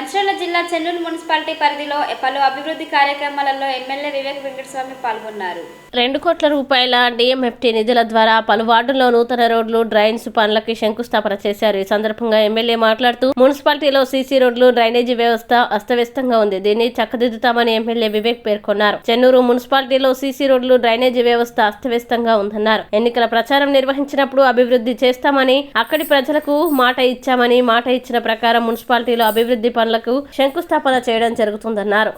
మంచిర్యాల జిల్లా చెన్నూరు మున్సిపాలిటీ పరిధిలో పలు అభివృద్ధి కార్యక్రమాలలో ఎమ్మెల్యే వివేక్ వెంకటస్వామి పాల్గొన్నారు. 2 కోట్ల రూపాయల DMFT నిధుల ద్వారా పలు వార్డుల్లో నూతన రోడ్లు, డ్రైన్స్ పనులకి శంకుస్థాపన చేశారు. ఈ సందర్భంగా ఎమ్మెల్యే మాట్లాడుతూ మున్సిపాలిటీలో సీసీ రోడ్లు, డ్రైనేజీ వ్యవస్థ అస్తవ్యస్తంగా ఉంది. దీన్ని చక్కదిద్దుతామని ఎమ్మెల్యే వివేక్ పేర్కొన్నారు. చెన్నూరు మున్సిపాలిటీలో సీసీ రోడ్లు, డ్రైనేజీ వ్యవస్థ అస్తవ్యస్తంగా ఉందన్నారు. ఎన్నికల ప్రచారం నిర్వహించినప్పుడు అభివృద్ధి చేస్తామని, అక్కడి ప్రజలకు మాట ఇచ్చామని, మాట ఇచ్చిన ప్రకారం మున్సిపాలిటీలో అభివృద్ధి పనులకు శంకుస్థాపన చేయడం జరుగుతుందన్నారు.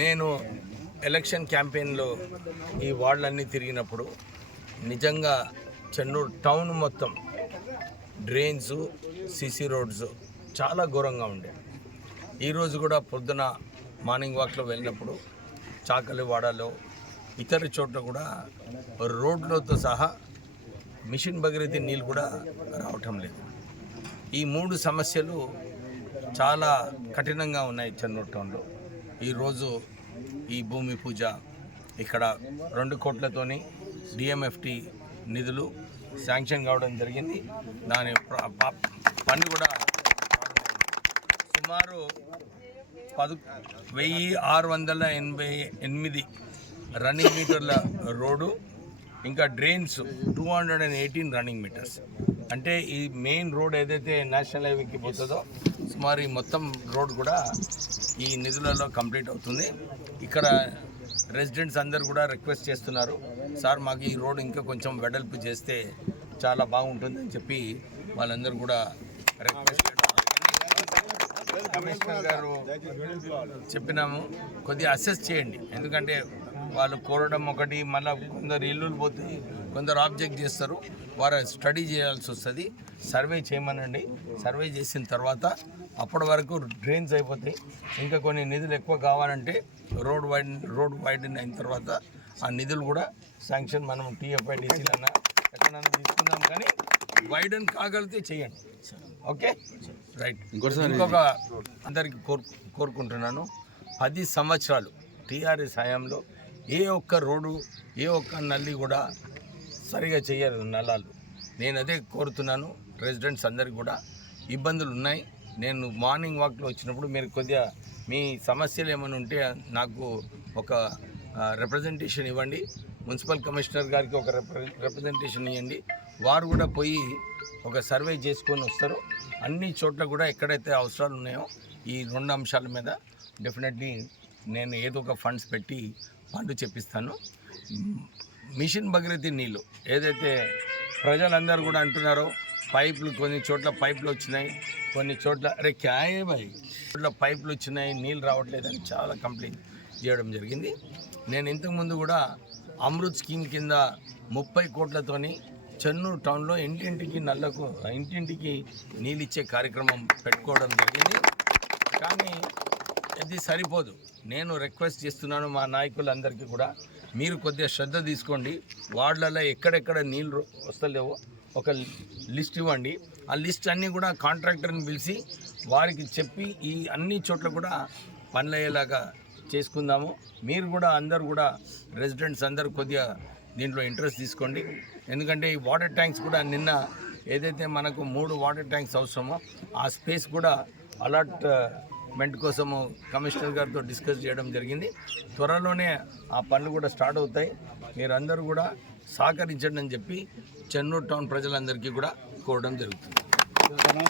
నేను ఎలక్షన్ క్యాంపెయిన్లో ఈ వార్డులన్నీ తిరిగినప్పుడు నిజంగా చెన్నూరు టౌన్ మొత్తం డ్రైన్స్, సీసీ రోడ్స్ చాలా ఘోరంగా ఉండే. ఈరోజు కూడా పొద్దున మార్నింగ్ వాక్లో వెళ్ళినప్పుడు చాకలివాడలో ఇతర చోట్ల కూడా రోడ్లతో సహా మిషన్ భగీరథ నీళ్ళు కూడా రావటం లేదు. ఈ 3 సమస్యలు చాలా కఠినంగా ఉన్నాయి చెన్నూరు టౌన్లో. ఈరోజు ఈ భూమి పూజ ఇక్కడ 2 కోట్లతోని DMFT నిధులు శాంక్షన్ కావడం జరిగింది. దాని పని కూడా సుమారు 1688 రన్నింగ్ మీటర్ల రోడ్డు, ఇంకా డ్రైన్స్ 218 రన్నింగ్ మీటర్స్. అంటే ఈ మెయిన్ రోడ్ ఏదైతే నేషనల్ హైవేకి పోతుందో సుమారు ఈ మొత్తం రోడ్ కూడా ఈ నిధులలో కంప్లీట్ అవుతుంది. ఇక్కడ రెసిడెంట్స్ అందరు కూడా రిక్వెస్ట్ చేస్తున్నారు, సార్ మాకు ఈ రోడ్ ఇంకా కొంచెం వెడల్పు చేస్తే చాలా బాగుంటుంది అని చెప్పి వాళ్ళందరూ కూడా రిక్వెస్ట్ చేయడం. కమిషనర్ గారు చెప్పినాము, కొద్దిగా అసెస్ చేయండి, ఎందుకంటే వాళ్ళు కోరడం ఒకటి, మళ్ళీ కొందరు ఇల్లులు పోతాయి, కొందరు ఆబ్జెక్ట్ చేస్తారు, వారు స్టడీ చేయాల్సి వస్తుంది. సర్వే చేయమనండి. సర్వే చేసిన తర్వాత అప్పటి వరకు డ్రైన్స్ అయిపోతాయి. ఇంకా కొన్ని నిధులు ఎక్కువ కావాలంటే రోడ్ వైడెన్ అయిన తర్వాత ఆ నిధులు కూడా శాంక్షన్ మనం TFIDCలన్నా ఎక్కడన్నా తీసుకుందాం, కానీ వైడెన్ కాగలిగితే చేయండి. Okay, right. ఇంకొక అందరికీ కోరుకుంటున్నాను, 10 సంవత్సరాలు TRS హయాంలో ఏ ఒక్క రోడ్డు, ఏ ఒక్క నల్లి కూడా సరిగా చేయరు నల్లాలు. నేను అదే కోరుతున్నాను. రెసిడెంట్స్ అందరికి కూడా ఇబ్బందులు ఉన్నాయి. నేను మార్నింగ్ వాక్లో వచ్చినప్పుడు మీరు కొద్దిగా మీ సమస్యలు ఏమైనా ఉంటే నాకు ఒక రిప్రజెంటేషన్ ఇవ్వండి. మున్సిపల్ కమిషనర్ గారికి ఒక రిప్రజెంటేషన్ ఇవ్వండి. వారు కూడా పోయి ఒక సర్వే చేసుకొని వస్తారు. అన్ని చోట్ల కూడా ఎక్కడైతే అవసరాలు ఉన్నాయో ఈ 2 అంశాల మీద డెఫినెట్లీ నేను ఏదో ఒక ఫండ్స్ పెట్టి పనులు చెప్పిస్తాను. మిషన్ భగీరథ నీళ్ళు ఏదైతే ప్రజలందరూ కూడా అంటున్నారో, పైపులు కొన్ని చోట్ల పైపులు వచ్చినాయి, కొన్ని చోట్ల చోట్ల పైపులు వచ్చినాయి, నీళ్ళు రావట్లేదని చాలా కంప్లైంట్ చేయడం జరిగింది. నేను ఇంతకుముందు కూడా అమృత్ స్కీమ్ కింద 30 కోట్లతోని చెన్నూరు టౌన్లో ఇంటింటికి నీళ్ళు ఇచ్చే కార్యక్రమం పెట్టుకోవడం జరిగింది. కానీ ఇది సరిపోదు. నేను రిక్వెస్ట్ చేస్తున్నాను మా నాయకులందరికీ కూడా, మీరు కొద్దిగా శ్రద్ధ తీసుకోండి. వార్డులలో ఎక్కడెక్కడ నీళ్ళు వస్తలేవో ఒక లిస్ట్ ఇవ్వండి. ఆ లిస్ట్ అన్నీ కూడా కాంట్రాక్టర్ని పిలిచి వారికి చెప్పి ఈ అన్ని చోట్ల కూడా పనులయ్యేలాగా చేసుకుందాము. మీరు కూడా అందరు కూడా రెసిడెంట్స్ అందరూ కొద్దిగా దీంట్లో ఇంట్రెస్ట్ తీసుకోండి. ఎందుకంటే ఈ వాటర్ ట్యాంక్స్ కూడా నిన్న ఏదైతే మనకు 3 వాటర్ ట్యాంక్స్ అవసరమో ఆ స్పేస్ కూడా అలాట్మెంట్ కోసము కమిషనర్ గారితో డిస్కస్ చేయడం జరిగింది. త్వరలోనే ఆ పనులు కూడా స్టార్ట్ అవుతాయి. మీరందరూ కూడా సహకరించండి అని చెప్పి చెన్నూరు టౌన్ ప్రజలందరికీ కూడా కోరడం జరుగుతుంది.